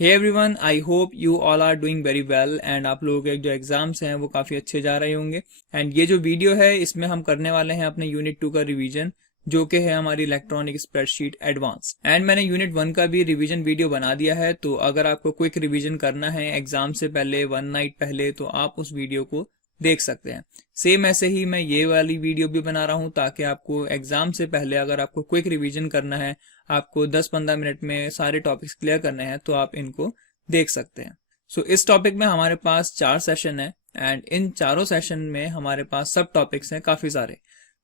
Hey everyone, I hope you all are doing very well and आप लोगों के जो एग्जाम्स हैं वो काफ़ी अच्छे जा रहे होंगे। एंड ये जो वीडियो है इसमें हम करने वाले हैं अपने यूनिट 2 का रिवीजन, जो कि है हमारी इलेक्ट्रॉनिक स्प्रेडशीट एडवांस। एंड मैंने यूनिट 1 का भी रिवीजन वीडियो बना दिया है, तो अगर आपको क्विक रिवीजन करना है एग्जाम से पहले 1 नाइट पहले तो आप उस वीडियो को देख सकते हैं। सेम ऐसे ही मैं ये वाली वीडियो भी बना रहा हूँ ताकि आपको एग्जाम से पहले अगर आपको क्विक रिवीजन करना है, आपको 10-15 मिनट में सारे टॉपिक्स क्लियर करने हैं, तो आप इनको देख सकते हैं। सो इस टॉपिक में हमारे पास 4 सेशन है एंड इन चारों सेशन में हमारे पास सब टॉपिक्स हैं काफ़ी सारे।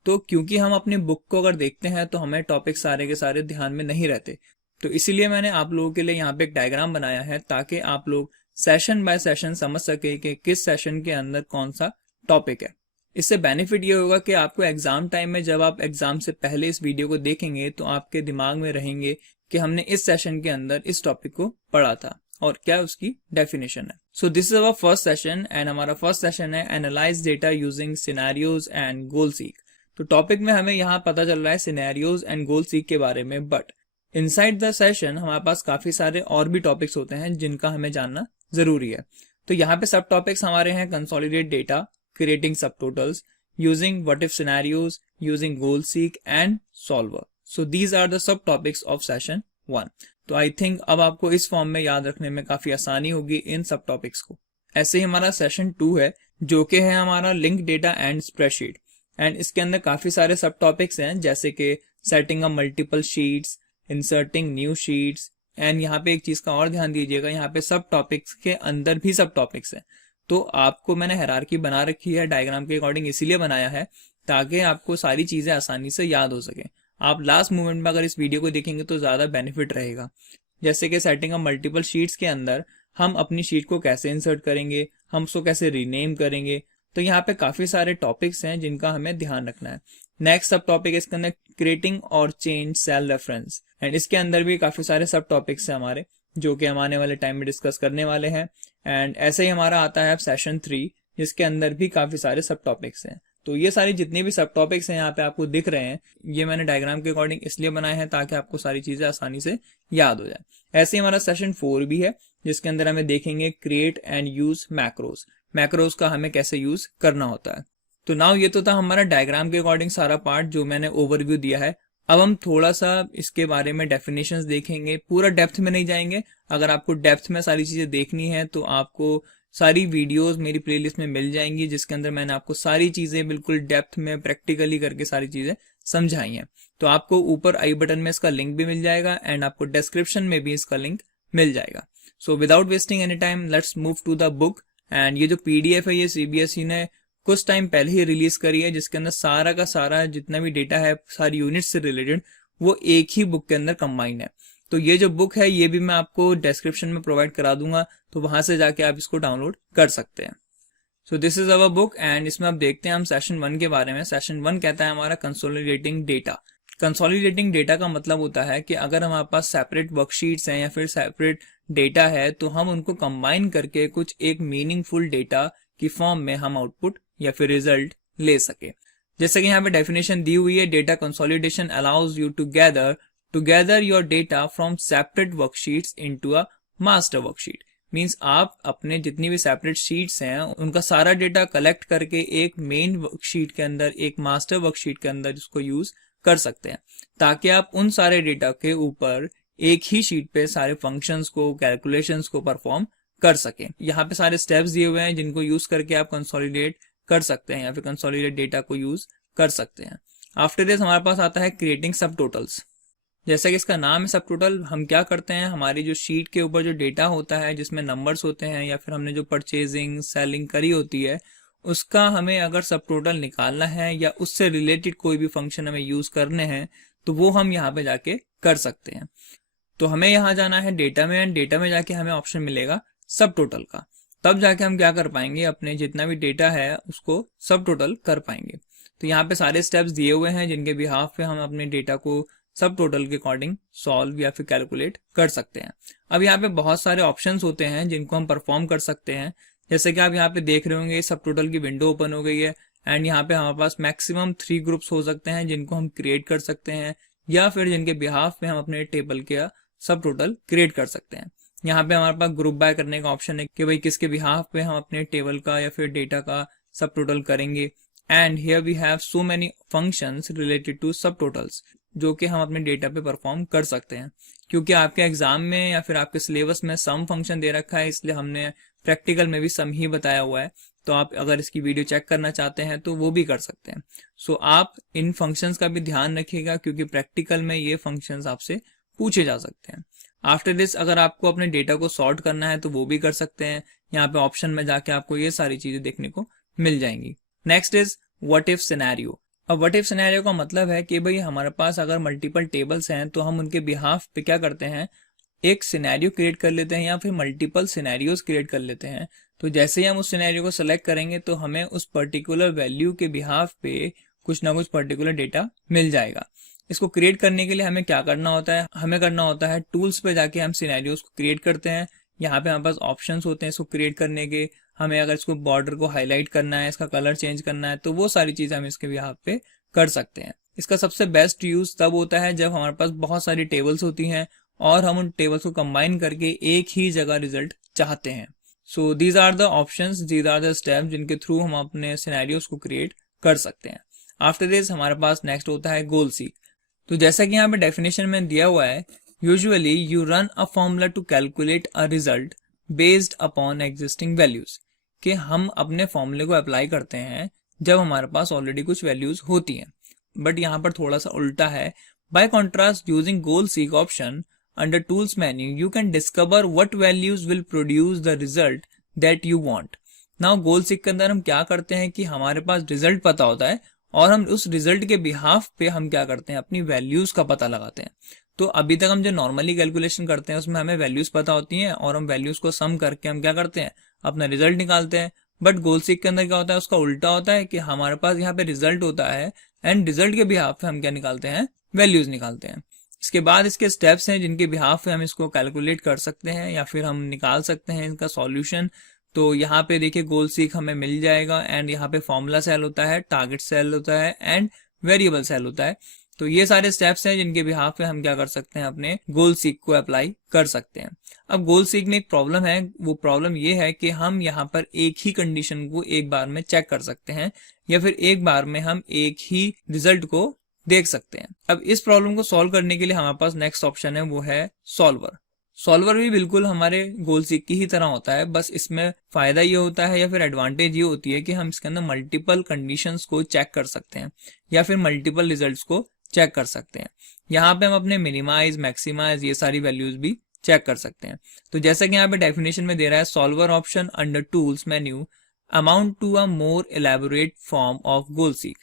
तो क्योंकि हम अपनी बुक को अगर देखते हैं तो हमें टॉपिक सारे के सारे ध्यान में नहीं रहते, तो इसीलिए मैंने आप लोगों के लिए यहाँ पे एक डायग्राम बनाया है ताकि आप लोग सेशन बाय सेशन समझ सके कि किस सेशन के अंदर कौन सा टॉपिक है। इससे बेनिफिट ये होगा कि आपको एग्जाम टाइम में जब आप एग्जाम से पहले इस वीडियो को देखेंगे तो आपके दिमाग में रहेंगे कि हमने इस सेशन के अंदर इस टॉपिक को पढ़ा था और क्या उसकी डेफिनेशन है। So this is our first session and हमारा फर्स्ट सेशन है analyse data using scenarios and goal seek. तो टॉपिक में हमें यहाँ पता चल रहा है सिनेरियोज एंड गोल सीक के बारे में, बट इनसाइड द सेशन हमारे पास काफी सारे और भी टॉपिक्स होते हैं जिनका हमें जानना जरूरी है। तो यहाँ पे सब टॉपिक्स हमारे हैं consolidate data, creating subtotals, using what if scenarios, using goal seek and solver. So these are the subtopics of session 1. तो आई थिंक अब आपको इस फॉर्म में याद रखने में काफी आसानी होगी इन सब टॉपिक्स को। ऐसे ही हमारा सेशन 2 है जो कि है हमारा link data and spreadsheet, and इसके अंदर काफी सारे सब टॉपिक्स हैं जैसे कि setting up multiple sheets, inserting new sheets. And यहाँ पे एक चीज का और ध्यान दीजिएगा, यहाँ पे सब टॉपिक्स के अंदर भी सब टॉपिक्स हैं। तो आपको मैंने हायरार्की बना रखी है डायग्राम के अकॉर्डिंग, इसीलिए बनाया है ताकि आपको सारी चीजें आसानी से याद हो सके। आप लास्ट मोमेंट में अगर इस वीडियो को देखेंगे तो ज्यादा बेनिफिट रहेगा। जैसे कि सेटिंग अप मल्टीपल शीट्स के अंदर हम अपनी शीट को कैसे इंसर्ट करेंगे, हम उसको कैसे रीनेम करेंगे, तो यहाँ पे काफी सारे टॉपिक्स हैं जिनका हमें ध्यान रखना है। नेक्स्ट सब टॉपिक इसके अंदर क्रिएटिंग और चेंज सेल रेफरेंस, एंड इसके अंदर भी काफी सारे सब टॉपिक्स हैं हमारे जो कि हम आने वाले टाइम में डिस्कस करने वाले हैं। एंड ऐसे ही हमारा आता है अब सेशन 3 जिसके अंदर भी काफी सारे सब टॉपिक्स हैं। तो ये सारी जितने भी सब टॉपिक्स हैं यहाँ पे आपको दिख रहे हैं, ये मैंने डायग्राम के अकॉर्डिंग इसलिए बनाए हैं ताकि आपको सारी चीजें आसानी से याद हो जाए। ऐसे ही हमारा सेशन 4 भी है जिसके अंदर हमें देखेंगे create and use macros, macros का हमें कैसे यूज करना होता है। तो नाउ ये तो था हमारा डायग्राम के अकॉर्डिंग सारा पार्ट जो मैंने ओवरव्यू दिया है। अब हम थोड़ा सा इसके बारे में डेफिनेशंस देखेंगे, पूरा डेप्थ में नहीं जाएंगे। अगर आपको डेप्थ में सारी चीजें देखनी है तो आपको सारी वीडियोस मेरी प्लेलिस्ट में मिल जाएंगी जिसके अंदर मैंने आपको सारी चीजें बिल्कुल डेप्थ में प्रैक्टिकली करके सारी चीजें समझाई हैं। तो आपको ऊपर आई बटन में इसका लिंक भी मिल जाएगा एंड आपको डिस्क्रिप्शन में भी इसका लिंक मिल जाएगा। So without wasting any time let's move to the book. And ये जो पीडीएफ है ये सीबीएसई ने कुछ टाइम पहले ही रिलीज करी है, जिसके अंदर सारा का सारा जितना भी डेटा है सारी यूनिट से रिलेटेड वो एक ही बुक के अंदर कंबाइंड है। तो ये जो बुक है ये भी मैं आपको डिस्क्रिप्शन में प्रोवाइड करा दूंगा, तो वहां से जाके आप इसको डाउनलोड कर सकते हैं। So this is our book and इसमें आप देखते हैं हम सेशन 1 के बारे में। सेशन 1 कहता है हमारा कंसोलिडेटिंग डेटा। कंसोलिडेटिंग डेटा का मतलब होता है कि अगर हमारे पास सेपरेट वर्कशीट्स हैं या फिर सेपरेट डेटा है तो हम उनको कंबाइन करके कुछ एक मीनिंगफुल डेटा की फॉर्म में हम आउटपुट या फिर रिजल्ट ले सके। जैसे कि यहाँ पे डेफिनेशन दी हुई है, data consolidation allows you to gather your data from separate worksheets into a master worksheet. Means आप अपने जितनी भी सेपरेट शीट्स हैं उनका सारा डेटा कलेक्ट करके एक मेन वर्कशीट के अंदर, एक मास्टर वर्कशीट के अंदर इसको यूज कर सकते हैं ताकि आप उन सारे डेटा के ऊपर एक ही शीट पे सारे फंक्शंस को, कैलकुलेशंस को परफॉर्म कर सकें। यहाँ पे सारे स्टेप्स दिए हुए हैं जिनको यूज करके आप कंसोलिडेट कर सकते हैं या फिर कंसोलिडेट डेटा को यूज कर सकते हैं। आफ्टर दिस हमारे पास आता है क्रिएटिंग सब टोटल्स। जैसा कि इसका नाम है सब टोटल, हम क्या करते हैं हमारी जो शीट के ऊपर जो डेटा होता है जिसमें नंबर्स होते हैं या फिर हमने जो परचेजिंग सेलिंग करी होती है उसका हमें अगर सब टोटल निकालना है या उससे रिलेटेड कोई भी फंक्शन हमें यूज करने हैं तो वो हम यहाँ पे जाके कर सकते हैं। तो हमें यहाँ जाना है डेटा में एंड डेटा में जाके हमें ऑप्शन मिलेगा सब टोटल का, तब जाके हम क्या कर पाएंगे अपने जितना भी डेटा है उसको सब टोटल कर पाएंगे। तो यहाँ पे सारे स्टेप्स दिए हुए हैं जिनके बिहाफ पे हम अपने डेटा को सब टोटल के अकॉर्डिंग सॉल्व या फिर कैलकुलेट कर सकते हैं। अब यहाँ पे बहुत सारे ऑप्शंस होते हैं जिनको हम परफॉर्म कर सकते हैं। जैसे कि आप यहाँ पे देख रहे होंगे सब टोटल की विंडो ओपन हो गई है एंड यहाँ पे हमारे पास मैक्सिमम 3 ग्रुप्स हो सकते हैं जिनको हम क्रिएट कर सकते हैं या फिर जिनके बिहाफ पे हम अपने टेबल के सब टोटल क्रिएट कर सकते हैं। यहाँ पे हमारे पास ग्रुप बाय करने का ऑप्शन है कि भाई किसके बिहाफ पे हम अपने टेबल का या फिर डेटा का सब टोटल करेंगे। And here we have so many functions related to subtotals जो कि हम अपने डेटा पे परफॉर्म कर सकते हैं। क्योंकि आपके एग्जाम में या फिर आपके सिलेबस में सम फंक्शन दे रखा है, इसलिए हमने प्रैक्टिकल में भी सम ही बताया हुआ है। तो आप अगर इसकी वीडियो चेक करना चाहते हैं तो वो भी कर सकते हैं। सो आप इन फंक्शंस का भी ध्यान रखिएगा क्योंकि प्रैक्टिकल में ये फंक्शंस आपसे पूछे जा सकते हैं। आफ्टर दिस अगर आपको अपने डेटा को सॉर्ट करना है तो वो भी कर सकते हैं। यहाँ पे ऑप्शन में जाके आपको ये सारी चीजें देखने को मिल जाएंगी। Next is what if scenario. अब व्हाट इफ सिनेरियो का मतलब है कि भाई हमारे पास अगर मल्टीपल टेबल्स हैं तो हम उनके बिहाफ पे क्या करते हैं, एक सिनेरियो क्रिएट कर लेते हैं या फिर मल्टीपल सिनेरियोज क्रिएट कर लेते हैं। तो जैसे ही हम उस सिनेरियो को सिलेक्ट करेंगे तो हमें उस पर्टिकुलर वैल्यू के बिहाफ पे कुछ ना कुछ पर्टिकुलर डेटा मिल जाएगा। इसको क्रिएट करने के लिए हमें क्या करना होता है, हमें करना होता है टूल्स पे जाके हम सिनेरियोज को क्रिएट करते हैं। यहाँ पे हमारे पास ऑप्शंस होते हैं इसको क्रिएट करने के। हमें अगर इसको बॉर्डर को हाईलाइट करना है, इसका कलर चेंज करना है, तो वो सारी चीजें हम इसके बिहाफ पे कर सकते हैं। इसका सबसे बेस्ट यूज तब होता है जब हमारे पास बहुत सारी टेबल्स होती हैं और हम उन टेबल्स को कंबाइन करके एक ही जगह रिजल्ट चाहते हैं। So these are the options, these are the steps जिनके थ्रू हम अपने सिनेरियोज को क्रिएट कर सकते हैं। आफ्टर दिस हमारे पास नेक्स्ट होता है गोल सीक। तो जैसा कि यहाँ पे डेफिनेशन में दिया हुआ है, usually you run a formula to calculate a result based upon existing values, कि हम अपने फॉर्मूले को अप्लाई करते हैं जब हमारे पास ऑलरेडी कुछ वैल्यूज होती हैं। बट यहाँ पर थोड़ा सा उल्टा है। Bye contrast using goal seek option under tools menu you can discover what values will produce the result that you want. now goal seek के अंदर हम क्या करते हैं कि हमारे पास रिजल्ट पता होता है और हम उस रिजल्ट के बिहाफ पे हम क्या करते हैं, अपनी वैल्यूज का पता लगाते हैं। तो अभी तक हम जो नॉर्मली कैलकुलेशन करते हैं उसमें हमें वैल्यूज पता होती हैं और हम वैल्यूज को सम करके हम क्या करते हैं, अपना रिजल्ट निकालते हैं। बट गोल सीक के अंदर क्या होता है, उसका उल्टा होता है कि हमारे पास यहाँ पे रिजल्ट होता है एंड रिजल्ट के बिहाफ पे हम क्या निकालते हैं, वैल्यूज निकालते हैं। इसके बाद इसके स्टेप्स हैं जिनके बिहाफ पे हम इसको कैलकुलेट कर सकते हैं या फिर हम निकाल सकते हैं इनका सॉल्यूशन। तो यहाँ पे देखिए गोल सीक हमें मिल जाएगा एंड यहाँ पे फॉर्मूला सेल होता है, टारगेट सेल होता है एंड वेरिएबल सेल होता है। तो ये सारे स्टेप्स हैं जिनके बिहाफ पे हम क्या कर सकते हैं, अपने गोल सीक को अप्लाई कर सकते हैं। अब गोल सीक में एक प्रॉब्लम है, वो प्रॉब्लम ये है कि हम यहाँ पर एक ही कंडीशन को एक बार में चेक कर सकते हैं या फिर एक बार में हम एक ही रिजल्ट को देख सकते हैं। अब इस प्रॉब्लम को सॉल्व करने के लिए हमारे पास नेक्स्ट ऑप्शन है, वो है सॉल्वर। सॉल्वर भी बिल्कुल हमारे गोल सीक की ही तरह होता है, बस इसमें फायदा ये होता है या फिर एडवांटेज ये होती है कि हम इसके अंदर मल्टीपल कंडीशंस को चेक कर सकते हैं या फिर मल्टीपल रिजल्ट्स को चेक कर सकते हैं। यहाँ पे हम अपने मिनिमाइज, मैक्सिमाइज ये सारी वैल्यूज भी चेक कर सकते हैं। तो जैसा कि यहाँ पे डेफिनेशन में दे रहा है, solver option under tools menu amount to a more elaborate form of goal seek.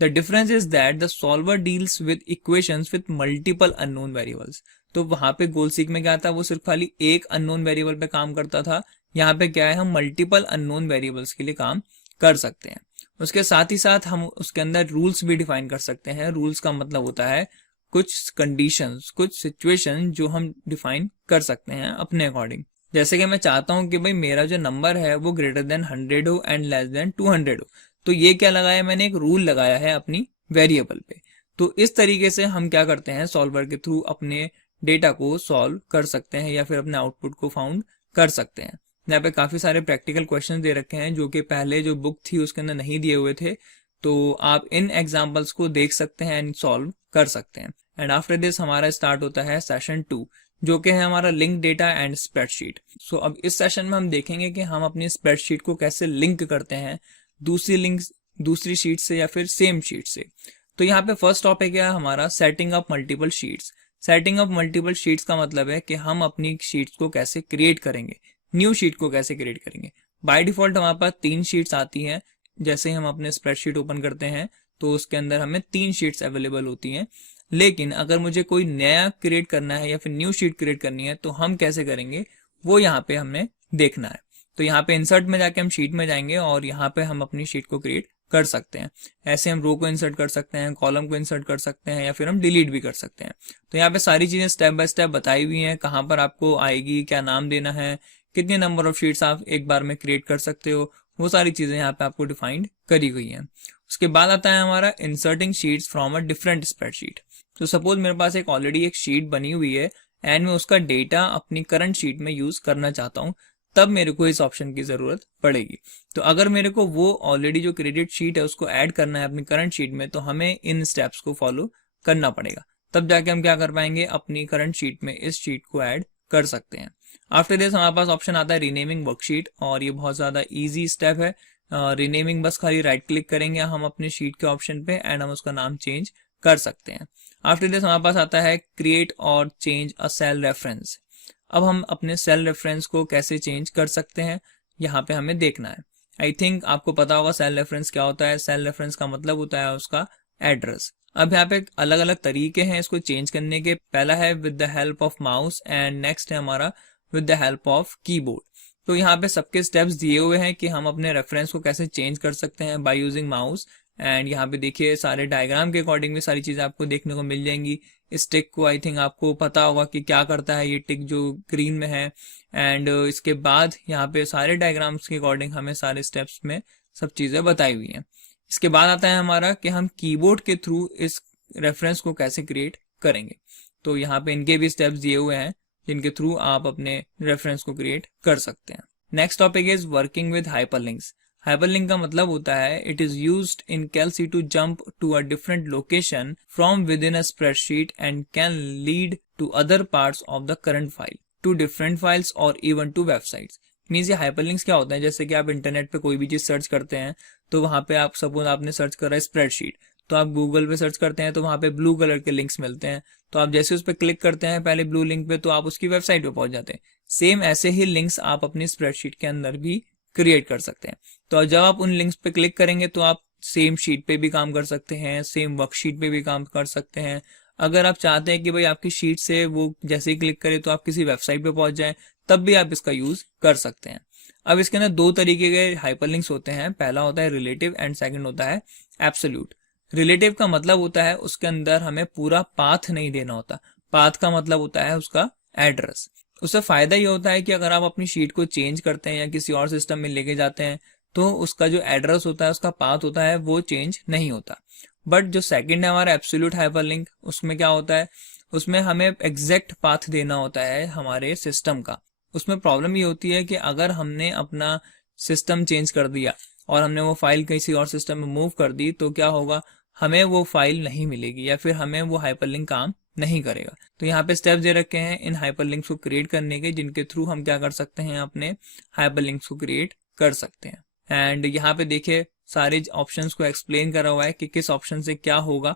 The difference is that the solver deals with equations with multiple unknown variables. तो वहां पे गोल सीक में क्या था, वो सिर्फ खाली एक अननोन वेरिएबल पे काम करता था। यहाँ पे क्या है, हम मल्टीपल अननोन वेरिएबल्स के लिए काम कर सकते हैं। उसके साथ ही साथ हम उसके अंदर रूल्स भी डिफाइन कर सकते हैं। रूल्स का मतलब होता है कुछ कंडीशंस, कुछ सिचुएशन जो हम डिफाइन कर सकते हैं अपने अकॉर्डिंग। जैसे कि मैं चाहता हूं कि भाई मेरा जो नंबर है वो ग्रेटर देन 100 हो एंड लेस देन 200 हो, तो ये क्या लगाया मैंने, एक रूल लगाया है अपनी वेरिएबल पे। तो इस तरीके से हम क्या करते हैं, सॉल्वर के थ्रू अपने डेटा को सॉल्व कर सकते हैं या फिर अपने आउटपुट को फाउंड कर सकते हैं। यहाँ पे काफी सारे प्रैक्टिकल क्वेश्चन दे रखे हैं जो कि पहले जो बुक थी उसके अंदर नहीं दिए हुए थे। तो आप इन एग्जाम्पल्स को देख सकते हैं एंड सॉल्व कर सकते हैं। एंड आफ्टर दिस हमारा स्टार्ट होता है सेशन 2, जो कि है हमारा लिंक डेटा एंड स्प्रेडशीट। सो अब इस सेशन में हम देखेंगे कि हम अपनी स्प्रेडशीट को कैसे लिंक करते हैं दूसरी शीट से या फिर सेम शीट से। तो यहाँ पे फर्स्ट टॉपिक है हमारा setting up multiple sheets. Setting up multiple sheets का मतलब है कि हम अपनी शीट्स को कैसे क्रिएट करेंगे, न्यू शीट को कैसे क्रिएट करेंगे। बाय डिफॉल्ट हमारे पास 3 शीट्स आती हैं। जैसे ही हम अपने स्प्रेडशीट ओपन करते हैं तो उसके अंदर हमें 3 शीट्स अवेलेबल होती हैं। लेकिन अगर मुझे कोई नया क्रिएट करना है या फिर न्यू शीट क्रिएट करनी है तो हम कैसे करेंगे, वो यहाँ पे हमें देखना है। तो यहाँ पे इंसर्ट में जाके हम शीट में जाएंगे और यहाँ पे हम अपनी शीट को क्रिएट कर सकते हैं। ऐसे हम रो को इंसर्ट कर सकते हैं, कॉलम को इंसर्ट कर सकते हैं या फिर हम डिलीट भी कर सकते हैं। तो यहाँ पे सारी चीजें स्टेप बाय स्टेप बताई हुई हैं, कहाँ पर आपको आएगी, क्या नाम देना है, कितने नंबर ऑफ शीट्स आप एक बार में क्रिएट कर सकते हो, वो सारी चीजें यहाँ पे आपको डिफाइंड करी हुई हैं। उसके बाद आता है हमारा inserting sheets from a different spreadsheet. तो सपोज मेरे पास ऑलरेडी एक शीट बनी हुई है एंड मैं उसका डेटा अपनी करंट शीट में यूज करना चाहता हूँ, तब मेरे को इस ऑप्शन की जरूरत पड़ेगी। तो अगर मेरे को वो ऑलरेडी जो क्रेडिट शीट है उसको ऐड करना है अपनी करंट शीट में, तो हमें इन स्टेप्स को फॉलो करना पड़ेगा, तब जाके हम क्या कर पाएंगे, अपनी करंट शीट में इस शीट को ऐड कर सकते हैं। आफ्टर दिस हमारे पास ऑप्शन आता है रीनेमिंग वर्कशीट, और ये बहुत ज्यादा इजी स्टेप है। रीनेमिंग बस खाली राइट क्लिक करेंगे हम अपने शीट के ऑप्शन पे एंड हम उसका नाम चेंज कर सकते हैं। आफ्टर दिस हमारे पास आता है क्रिएट और चेंज अ सेल रेफरेंस। अब हम अपने सेल रेफरेंस को कैसे चेंज कर सकते हैं, यहाँ पे हमें देखना है। आई थिंक आपको पता होगा सेल रेफरेंस क्या होता है। सेल रेफरेंस का मतलब होता है उसका एड्रेस। अब यहाँ पे अलग अलग तरीके हैं इसको चेंज करने के। पहला है with the help of mouse and next है हमारा with the help of keyboard. तो यहाँ पे सबके स्टेप्स दिए हुए हैं कि हम अपने रेफरेंस को कैसे चेंज कर सकते हैं बाय यूजिंग माउस। एंड यहाँ पे देखिए सारे डायग्राम के अकॉर्डिंग में सारी चीजें आपको देखने को मिल जाएंगी। इस टिक को आई थिंक आपको पता होगा कि क्या करता है ये टिक जो ग्रीन में है। एंड इसके बाद यहाँ पे सारे डायग्राम्स के अकॉर्डिंग हमें सारे स्टेप्स में सब चीजें बताई हुई हैं। इसके बाद आता है हमारा कि हम कीबोर्ड के थ्रू इस रेफरेंस को कैसे क्रिएट करेंगे। तो यहाँ पे इनके भी स्टेप्स दिए हुए हैं जिनके थ्रू आप अपने रेफरेंस को क्रिएट कर सकते हैं। Next topic is working with hyperlinks. Hyperlink का मतलब होता है it is used in Calc to jump to a different location from within a spreadsheet and can lead to other parts of the current file, to different files और even to websites. Means ये hyperlinks क्या होता है, जैसे कि आप internet पे कोई भी चीज सर्च करते हैं तो वहां पे आप सपोज आपने सर्च करा है स्प्रेडशीट, तो आप गूगल पे सर्च करते हैं तो वहां पे ब्लू कलर के लिंक्स मिलते हैं। तो आप जैसे उस पर क्लिक करते हैं पहले ब्लू लिंक पे, तो आप उसकी वेबसाइट पे पहुंच जाते हैं। सेम ऐसे ही लिंक्स आप अपनी स्प्रेडशीट के अंदर भी क्रिएट कर सकते हैं। तो जब आप उन लिंक्स पे क्लिक करेंगे तो आप सेम शीट पे भी काम कर सकते हैं, सेम वर्कशीट पे भी काम कर सकते हैं। अगर आप चाहते हैं कि भाई आपकी शीट से वो जैसे ही क्लिक करे तो आप किसी वेबसाइट पे पहुंच जाए, तब भी आप इसका यूज कर सकते हैं। अब इसके अंदर दो तरीके के हाइपरलिंक्स होते हैं। पहला होता है रिलेटिव एंड सेकंड होता है एब्सोल्यूट। रिलेटिव का मतलब होता है उसके अंदर हमें पूरा पाथ नहीं देना होता। पाथ का मतलब होता है उसका एड्रेस। उससे फायदा ये होता है कि अगर आप अपनी शीट को चेंज करते हैं या किसी और सिस्टम में लेके जाते हैं तो उसका जो एड्रेस होता है, उसका पाथ होता है, वो चेंज नहीं होता। बट जो सेकंड है हमारा एब्सोल्यूट हाइपरलिंक, उसमें क्या होता है, उसमें हमें एग्जैक्ट पाथ देना होता है हमारे सिस्टम का। उसमें प्रॉब्लम ये होती है कि अगर हमने अपना सिस्टम चेंज कर दिया और हमने वो फाइल किसी और सिस्टम में मूव कर दी, तो क्या होगा, हमें वो फाइल नहीं मिलेगी या फिर हमें वो हाइपरलिंक काम नहीं करेगा। तो यहाँ पे स्टेप्स दे रखे हैं इन हाइपरलिंक्स को क्रिएट करने के, जिनके थ्रू हम क्या कर सकते हैं, अपने हाइपरलिंक्स को क्रिएट कर सकते हैं। एंड यहाँ पे देखिए सारे ऑप्शंस को एक्सप्लेन करा हुआ है कि किस ऑप्शन से क्या होगा।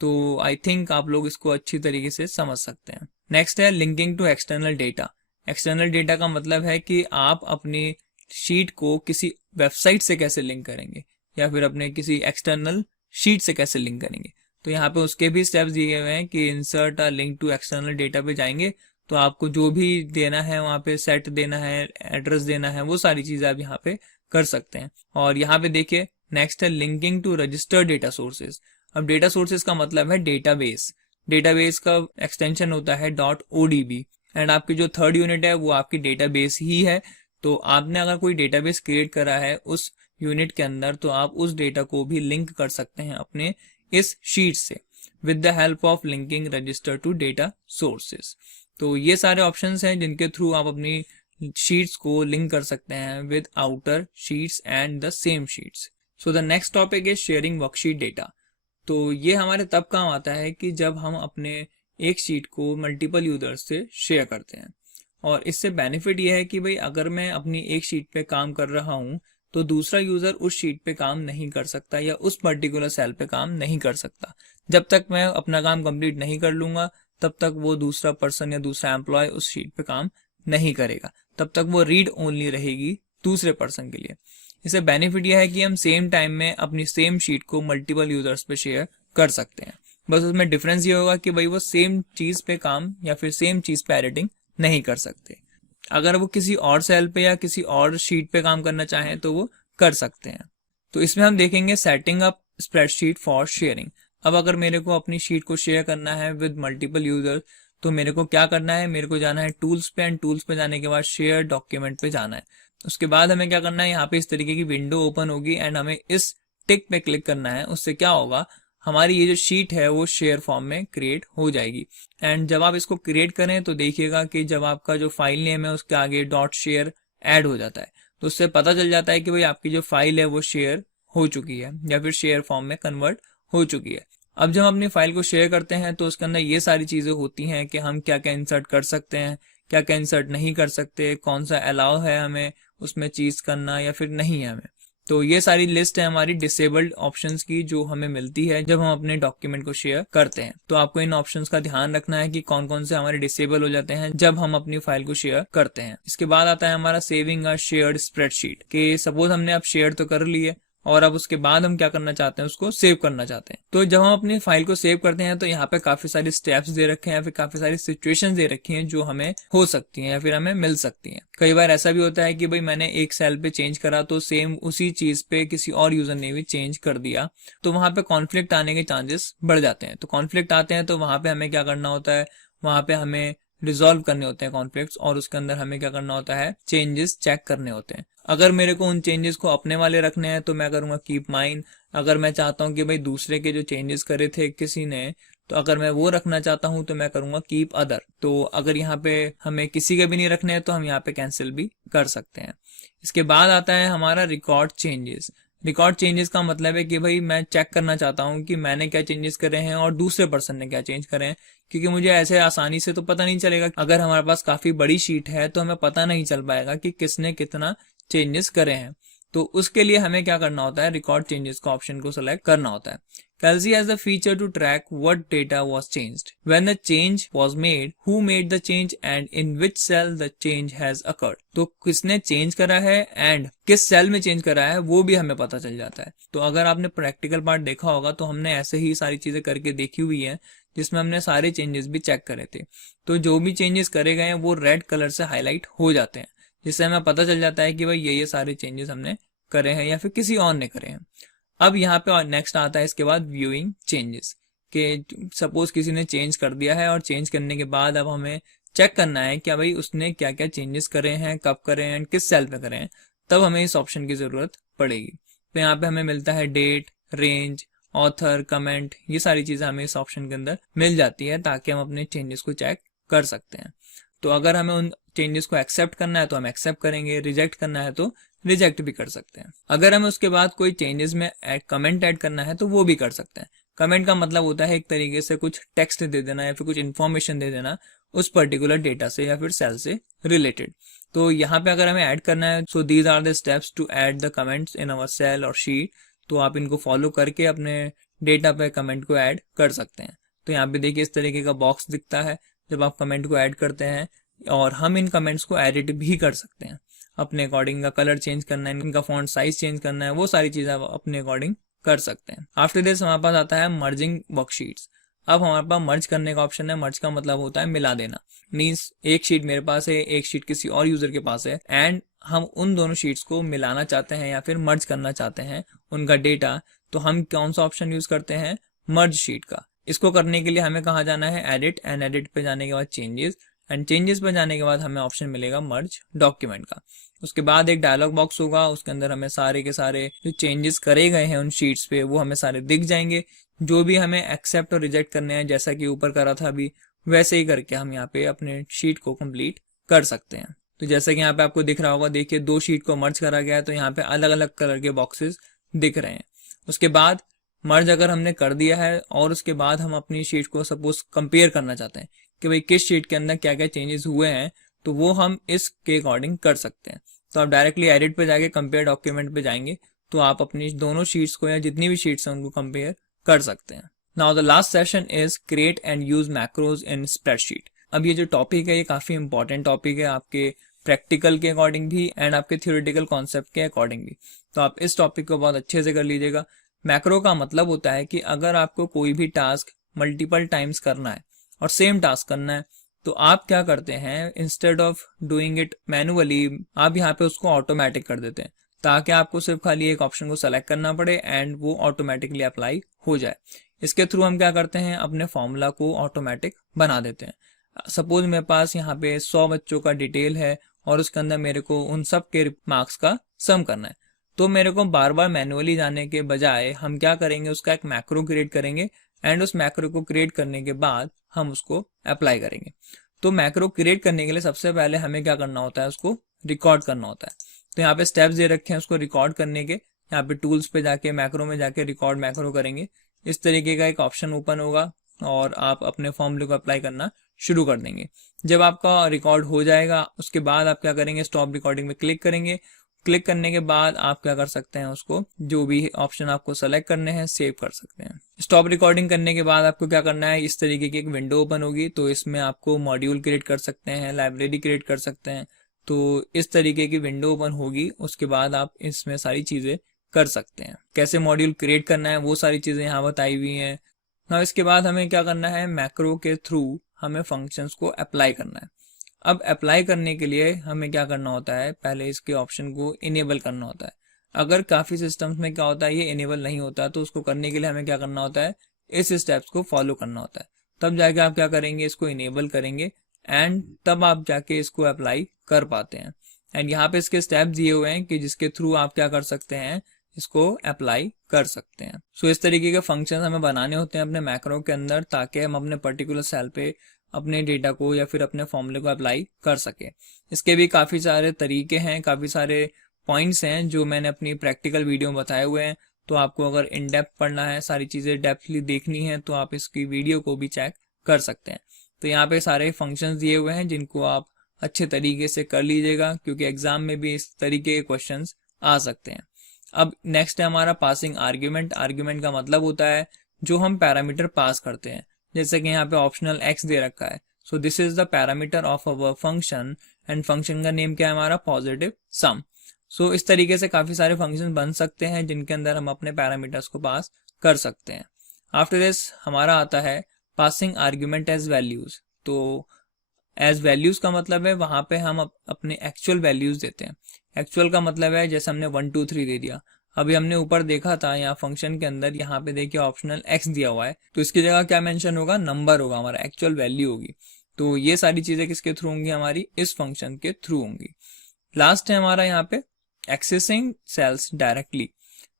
तो आई थिंक आप लोग इसको अच्छी तरीके से समझ सकते हैं। नेक्स्ट है linking to external data. External data का मतलब है कि आप अपनी शीट को किसी वेबसाइट से कैसे लिंक करेंगे या फिर अपने किसी एक्सटर्नल शीट से कैसे लिंक करेंगे। तो यहाँ पे उसके भी स्टेप्स दिए हुए हैं कि insert a link to external data पे जाएंगे तो आपको जो भी देना है वहाँ पे सेट देना है, एड्रेस देना है, वो सारी चीजें आप यहाँ पे कर सकते हैं। और यहाँ पे देखिए नेक्स्ट है linking to registered data sources. अब डेटा सोर्सेज का मतलब है डेटाबेस। डेटाबेस का एक्सटेंशन होता है .odb एंड आपकी जो थर्ड यूनिट है वो आपकी डेटाबेस ही है। तो आपने अगर कोई डेटाबेस क्रिएट करा है उस यूनिट के अंदर, तो आप उस डेटा को भी लिंक कर सकते हैं अपने इस शीट से with the help of linking register to data sources. तो ये सारे ऑप्शंस हैं जिनके थ्रू आप अपनी शीट्स को लिंक कर सकते हैं with outer sheets and the same sheets. So the next topic is sharing worksheet data. तो ये हमारे तब काम आता है कि जब हम अपने एक शीट को मल्टीपल यूजर्स से शेयर करते हैं। और इससे बेनिफिट ये है कि भाई अगर मैं अपनी एक शीट पे काम कर रहा हूँ तो दूसरा यूजर उस शीट पे काम नहीं कर सकता या उस पर्टिकुलर सेल पे काम नहीं कर सकता। जब तक मैं अपना काम कंप्लीट नहीं कर लूंगा तब तक वो दूसरा पर्सन या दूसरा एम्प्लॉय उस शीट पे काम नहीं करेगा, तब तक वो रीड ओनली रहेगी दूसरे पर्सन के लिए। इससे बेनिफिट यह है कि हम सेम टाइम में अपनी सेम शीट को मल्टीपल यूजर्स पे शेयर कर सकते हैं। बस उसमें डिफरेंस ये होगा कि भाई वो सेम चीज पे काम या फिर सेम चीज पे एडिटिंग नहीं कर सकते। अगर वो किसी और सेल पे या किसी और शीट पे काम करना चाहें तो वो कर सकते हैं। तो इसमें हम देखेंगे setting up spreadsheet for sharing. अब अगर मेरे को अपनी शीट को शेयर करना है विद मल्टीपल यूजर्स तो मेरे को क्या करना है, मेरे को जाना है टूल्स पे एंड टूल्स पे जाने के बाद शेयर डॉक्यूमेंट पे जाना है। उसके बाद हमें क्या करना है, यहाँ पे इस तरीके की विंडो ओपन होगी एंड हमें इस टिक पे क्लिक करना है। उससे क्या होगा, हमारी ये जो शीट है वो शेयर फॉर्म में क्रिएट हो जाएगी। एंड जब आप इसको क्रिएट करें तो देखिएगा कि जब आपका जो फाइल नेम है उसके आगे डॉट शेयर ऐड हो जाता है तो उससे पता चल जाता है कि भाई आपकी जो फाइल है वो शेयर हो चुकी है या फिर शेयर फॉर्म में कन्वर्ट हो चुकी है। अब जब हम अपनी फाइल को शेयर करते हैं तो उसके अंदर ये सारी चीजें होती हैं कि हम क्या क्या इंसर्ट कर सकते हैं, क्या क्या इंसर्ट नहीं कर सकते, कौन सा अलाउ है हमें उसमें चीज करना या फिर नहीं है हमें। तो ये सारी लिस्ट है हमारी डिसेबल्ड ऑप्शंस की जो हमें मिलती है जब हम अपने डॉक्यूमेंट को शेयर करते हैं। तो आपको इन ऑप्शंस का ध्यान रखना है कि कौन कौन से हमारे डिसेबल हो जाते हैं जब हम अपनी फाइल को शेयर करते हैं। इसके बाद आता है हमारा सेविंग अ शेयर्ड स्प्रेडशीट, कि सपोज हमने अब शेयर तो कर ली है और अब उसके बाद हम क्या करना चाहते हैं, उसको सेव करना चाहते हैं। तो जब हम अपनी फाइल को सेव करते हैं तो यहाँ पे काफी सारी स्टेप्स दे रखे हैं या फिर काफी सारी सिचुएशंस दे रखी हैं जो हमें हो सकती हैं या फिर हमें मिल सकती हैं। कई बार ऐसा भी होता है कि भाई मैंने एक सेल पे चेंज करा तो सेम उसी चीज पे किसी और यूजर ने भी चेंज कर दिया, तो वहां पे कॉन्फ्लिक्ट आने के चांसेस बढ़ जाते हैं। तो कॉन्फ्लिक्ट आते हैं तो वहां पे हमें क्या करना होता है, वहां पे हमें रिजॉल्व करने होते हैं कॉन्फ्लिक्ट्स, और उसके अंदर हमें क्या करना होता है, चेंजेस चेक करने होते हैं। अगर मेरे को उन चेंजेस को अपने वाले रखने हैं तो मैं करूंगा कीप माइन। अगर मैं चाहता हूं कि भाई दूसरे के जो चेंजेस करे थे किसी ने, तो अगर मैं वो रखना चाहता हूं तो मैं करूंगा कीप अदर। तो अगर यहाँ पे हमें किसी के भी नहीं रखने हैं तो हम यहाँ पे कैंसिल भी कर सकते हैं। इसके बाद आता है हमारा रिकॉर्ड चेंजेस। रिकॉर्ड चेंजेस का मतलब है कि भाई मैं चेक करना चाहता हूं कि मैंने क्या चेंजेस करे हैं और दूसरे पर्सन ने क्या चेंज करे हैं, क्योंकि मुझे ऐसे आसानी से तो पता नहीं चलेगा। अगर हमारे पास काफी बड़ी शीट है तो हमें पता नहीं चल पाएगा कि किसने कितना चेंजेस करे हैं। तो उसके लिए हमें क्या करना होता है, रिकॉर्ड चेंजेस का ऑप्शन को सिलेक्ट करना होता है। Kelsey has the feature to track what data was changed, when the change was made, who made the change and in which cell the change has occurred। तो किसने change करा है and किस cell में change करा है वो भी हमें पता चल जाता है। तो अगर आपने प्रैक्टिकल पार्ट देखा होगा तो हमने ऐसे ही सारी चीजें करके देखी हुई है जिसमें हमने सारे चेंजेस भी चेक करे थे। तो जो भी चेंजेस करे गए हैं वो रेड कलर से हाईलाइट हो जाते हैं, जिससे हमें पता चल जाता है कि भाई ये सारे चेंजेस हमने करे हैं या फिर किसी और ने करे हैं। अब यहाँ पे नेक्स्ट आता है इसके बाद व्यूइंग चेंजेस, के सपोज किसी ने चेंज कर दिया है और चेंज करने के बाद अब हमें चेक करना है क्या भाई उसने क्या क्या चेंजेस करे हैं, कब करे हैं, किस सेल पे करे हैं, तब हमें इस ऑप्शन की जरूरत पड़ेगी। तो यहाँ पे हमें मिलता है डेट, रेंज, ऑथर, कमेंट, ये सारी चीजें हमें इस ऑप्शन के अंदर मिल जाती है ताकि हम अपने चेंजेस को चेक कर सकते हैं। तो अगर हमें उन चेंजेस को एक्सेप्ट करना है तो हम एक्सेप्ट करेंगे, रिजेक्ट करना है तो रिजेक्ट भी कर सकते हैं। अगर हमें उसके बाद कोई चेंजेस में कमेंट ऐड करना है तो वो भी कर सकते हैं। कमेंट का मतलब होता है एक तरीके से कुछ टेक्स्ट दे देना या फिर कुछ इन्फॉर्मेशन दे देना उस पर्टिकुलर डेटा से या फिर सेल से रिलेटेड। तो यहाँ पे अगर हमें ऐड करना है, so these are the steps to add the comments in our cell और शीट। तो आप इनको फॉलो करके अपने डेटा पे कमेंट को ऐड कर सकते हैं। तो यहाँ पे देखिए इस तरीके का बॉक्स दिखता है जब आप कमेंट को ऐड करते हैं, और हम इन कमेंट्स को एडिट भी कर सकते हैं अपने अकॉर्डिंग। का कलर चेंज करना है, इनका फॉन्ट साइज चेंज करना है, वो सारी चीजें आप अपने अकॉर्डिंग कर सकते हैं। आफ्टर दिस हमारे पास आता है मर्जिंग वर्कशीट्स। अब हमारे पास मर्ज करने का ऑप्शन है। मर्ज का मतलब होता है मिला देना। मींस एक शीट मेरे पास है, एक शीट किसी और यूजर के पास है, एंड हम उन दोनों शीट्स को मिलाना चाहते हैं या फिर मर्ज करना चाहते हैं उनका डेटा। तो हम कौन सा ऑप्शन यूज करते हैं, मर्ज शीट का। इसको करने के लिए हमें कहाँ जाना है, एडिट, एंड एडिट पे जाने के बाद चेंजेस, एंड चेंजेस पर जाने के बाद हमें ऑप्शन मिलेगा मर्ज डॉक्यूमेंट का। उसके बाद एक डायलॉग बॉक्स होगा, उसके अंदर हमें सारे के सारे जो चेंजेस करे गए हैं उन शीट्स पे वो हमें सारे दिख जाएंगे। जो भी हमें एक्सेप्ट और रिजेक्ट करने हैं, जैसा कि ऊपर करा था अभी, वैसे ही करके हम यहाँ पे अपने शीट को कंप्लीट कर सकते हैं। तो जैसे कि यहाँ पे आपको दिख रहा होगा, देखिए 2 शीट को मर्ज करा गया है तो यहाँ पे अलग अलग कलर के बॉक्सेस दिख रहे हैं। उसके बाद मर्ज अगर हमने कर दिया है और उसके बाद हम अपनी शीट को सपोज कंपेयर करना चाहते हैं कि भाई किस शीट के अंदर क्या क्या चेंजेस हुए हैं, तो वो हम इसके अकॉर्डिंग कर सकते हैं। तो आप डायरेक्टली एडिट पे जाके कंपेयर डॉक्यूमेंट पे जाएंगे तो आप अपनी दोनों शीट्स को या जितनी भी शीट्स हैं उनको कंपेयर कर सकते हैं। Now the last session is create and use macros in spreadsheet. अब ये जो टॉपिक है ये काफी इंपॉर्टेंट टॉपिक है आपके प्रैक्टिकल के अकॉर्डिंग भी एंड आपके थ्योरेटिकल कॉन्सेप्ट के अकॉर्डिंग भी। तो आप इस टॉपिक को बहुत अच्छे से कर लीजिएगा। मैक्रो का मतलब होता है कि अगर आपको कोई भी टास्क मल्टीपल टाइम्स करना है और सेम टास्क करना है तो आप क्या करते हैं, instead of doing it manually आप यहाँ पे उसको ऑटोमेटिक कर देते हैं, ताकि आपको सिर्फ खाली एक ऑप्शन को सेलेक्ट करना पड़े एंड वो ऑटोमेटिकली अप्लाई हो जाए। इसके थ्रू हम क्या करते हैं, अपने फॉर्मूला को ऑटोमेटिक बना देते हैं। सपोज मेरे पास यहाँ पे 100 बच्चों का डिटेल है और उसके अंदर मेरे को उन सब के मार्क्स का सम करना है। तो मेरे को बार बार मैनुअली जाने के बजाय हम क्या करेंगे, उसका एक मैक्रो क्रिएट करेंगे एंड उस मैक्रो को क्रिएट करने के बाद हम उसको अप्लाई करेंगे। तो मैक्रो क्रिएट करने के लिए सबसे पहले हमें क्या करना होता है, उसको रिकॉर्ड करना होता है। तो यहाँ पे स्टेप्स दे रखे हैं उसको रिकॉर्ड करने के। यहाँ पे टूल्स पे जाके मैक्रो में जाके रिकॉर्ड मैक्रो करेंगे, इस तरीके का एक ऑप्शन ओपन होगा और आप अपने फॉर्मूले को अप्लाई करना शुरू कर देंगे। जब आपका रिकॉर्ड हो जाएगा उसके बाद आप क्या करेंगे, स्टॉप रिकॉर्डिंग में क्लिक करेंगे। क्लिक करने के बाद आप क्या कर सकते हैं, उसको जो भी ऑप्शन आपको सेलेक्ट करने हैं सेव कर सकते हैं। स्टॉप रिकॉर्डिंग करने के बाद आपको क्या करना है, इस तरीके की एक विंडो ओपन होगी। तो इसमें आपको मॉड्यूल क्रिएट कर सकते हैं, लाइब्रेरी क्रिएट कर सकते हैं। तो इस तरीके की विंडो ओपन होगी, उसके बाद आप इसमें सारी चीजें कर सकते हैं। कैसे मॉड्यूल क्रिएट करना है वो सारी चीजें यहाँ बताई हुई हैं। ना इसके बाद हमें क्या करना है, मैक्रो के थ्रू हमें फंक्शंस को अप्लाई करना है। अब अप्लाई करने के लिए हमें क्या करना होता है, पहले इसके ऑप्शन को इनेबल करना होता है। अगर काफी सिस्टम्स में क्या होता है, ये इनेबल नहीं होता, तो उसको करने के लिए हमें क्या करना होता है, इस स्टेप्स को फॉलो करना होता है। तब जाके आप क्या करेंगे, इसको इनेबल करेंगे एंड तब आप जाके इसको अप्लाई कर पाते हैं। एंड यहाँ पे इसके स्टेप दिए हुए हैं कि जिसके थ्रू आप क्या कर सकते हैं, इसको अप्लाई कर सकते हैं। सो इस तरीके के फंक्शन हमें बनाने होते हैं अपने मैक्रो के अंदर, ताकि हम अपने पर्टिकुलर सेल पे अपने डेटा को या फिर अपने फॉर्मूले को अप्लाई कर सके। इसके भी काफी सारे तरीके हैं, काफी सारे पॉइंट्स हैं जो मैंने अपनी प्रैक्टिकल वीडियो में बताए हुए हैं। तो आपको अगर इन डेप्थ पढ़ना है, सारी चीजें डेप्थली देखनी है, तो आप इसकी वीडियो को भी चेक कर सकते हैं। तो यहाँ पे सारे फंक्शंस दिए हुए हैं जिनको आप अच्छे तरीके से कर लीजिएगा, क्योंकि एग्जाम में भी इस तरीके के क्वेश्चंस आ सकते हैं। अब नेक्स्ट है हमारा पासिंग आर्ग्यूमेंट। आर्ग्यूमेंट का मतलब होता है जो हम पैरामीटर पास करते हैं। जैसे कि यहाँ पे ऑप्शनल x दे रखा है, so this is the parameter of our function and function का नेम क्या है हमारा, पॉजिटिव सम। सो इस तरीके से काफी सारे फंक्शन बन सकते हैं जिनके अंदर हम अपने पैरामीटर्स को पास कर सकते हैं। आफ्टर दिस हमारा आता है पासिंग आर्ग्यूमेंट एज वैल्यूज। तो एज वैल्यूज का मतलब है वहां पे हम अपने एक्चुअल वैल्यूज देते हैं। एक्चुअल का मतलब है जैसे हमने 1 2 3 दे दिया। अभी हमने ऊपर देखा था यहाँ फंक्शन के अंदर, यहाँ पे देखिए ऑप्शनल x दिया हुआ है, तो इसकी जगह क्या मेंशन होगा, नंबर होगा, हमारा एक्चुअल वैल्यू होगी। तो ये सारी चीजें किसके थ्रू होंगी, हमारी इस फंक्शन के थ्रू होंगी। लास्ट है हमारा यहाँ पे एक्सेसिंग सेल्स डायरेक्टली।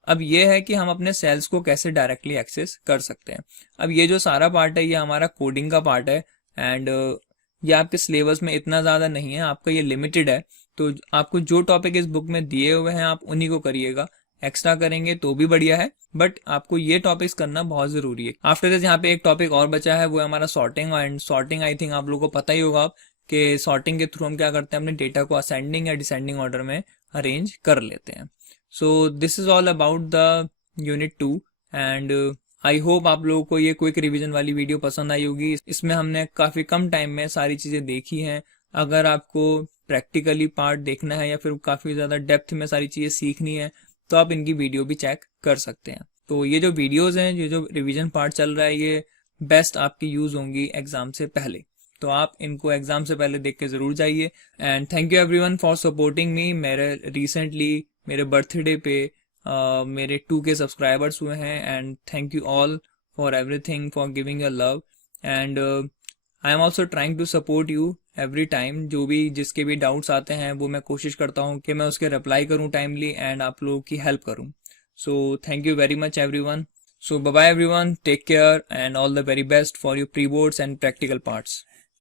अब ये है कि हम अपने सेल्स को कैसे डायरेक्टली एक्सेस कर सकते हैं। अब ये जो सारा पार्ट है ये हमारा कोडिंग का पार्ट है एंड ये आपके सिलेबस में इतना ज्यादा नहीं है, आपका ये लिमिटेड है। तो आपको जो टॉपिक इस बुक में दिए हुए हैं आप उन्हीं को करिएगा, एक्स्ट्रा करेंगे तो भी बढ़िया है, बट आपको ये टॉपिक्स करना बहुत जरूरी है। आफ्टर दिस यहाँ पे एक टॉपिक और बचा है, वो है हमारा sorting. And sorting I think आप लोगों को पता ही होगा कि सॉर्टिंग के थ्रू हम क्या करते हैं, अपने डेटा को असेंडिंग या डिसेंडिंग ऑर्डर में अरेंज कर लेते हैं। So this is all about the unit 2 and I hope आप लोगों को ये क्विक रिवीजन वाली वीडियो पसंद आई होगी। इसमें हमने काफी कम टाइम में सारी चीजें देखी हैं। अगर आपको प्रैक्टिकली पार्ट देखना है या फिर काफी ज्यादा डेप्थ में सारी चीजें सीखनी है तो आप इनकी वीडियो भी चेक कर सकते हैं। तो ये जो वीडियोस हैं, ये जो रिवीजन पार्ट चल रहा है, ये बेस्ट आपकी यूज होंगी एग्जाम से पहले, तो आप इनको एग्जाम से पहले देख के जरूर जाइए। And thank you everyone for supporting me. मेरे बर्थडे पे मेरे 2K सब्सक्राइबर्स हुए हैं and thank you all for everything, for giving your love and I am also trying to support you every time. जो भी जिसके भी डाउट्स आते हैं वो मैं कोशिश करता हूँ कि मैं उसके रिप्लाई करूँ टाइमली एंड आप लोगों की हेल्प करूँ। So thank you very much everyone. So bye bye everyone, take care and all the very best for your pre-boards and practical parts.